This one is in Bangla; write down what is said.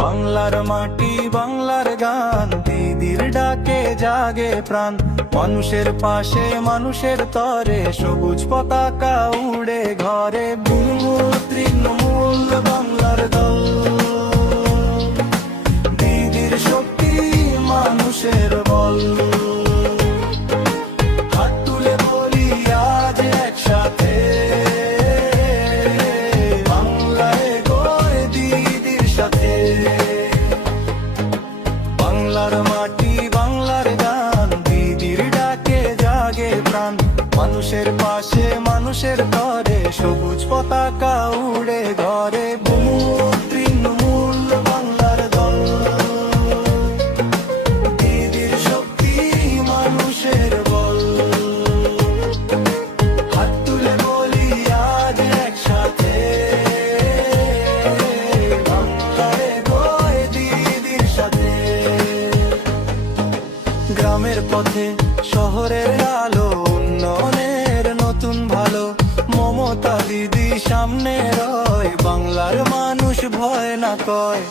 বাংলার মাটি বাংলার গান, দিদির ডাকে জাগে প্রাণ। মানুষের পাশে মানুষের তরে, সবুজ পতাকা উড়ে ঘরে। তৃণমূল তৃণমূল বাংলার দল, দিদির শক্তি মানুষের বল। হাত তুলে বলি আজ একসাথে, বাংলায় গড়ে দিদির সাথে। বাংলার মাটি বাংলার গান, দিদির ডাকে জাগে প্রাণ। মানুষের পাশে মানুষের তরে, সবুজ পতাকা উড়ে ঘরে। তৃণমূল বাংলার দল, দিদির শক্তি মানুষের বল। হাত তুলে বলি আজ একসাথে, বাংলায় গড়ে দিদির সাথে। গ্রামের পথে শহরের আলো, উন্নয়নের নতুন ভালো। মমতা দিদি সামনে রয়, বাংলার মানুষ ভয় না কয়।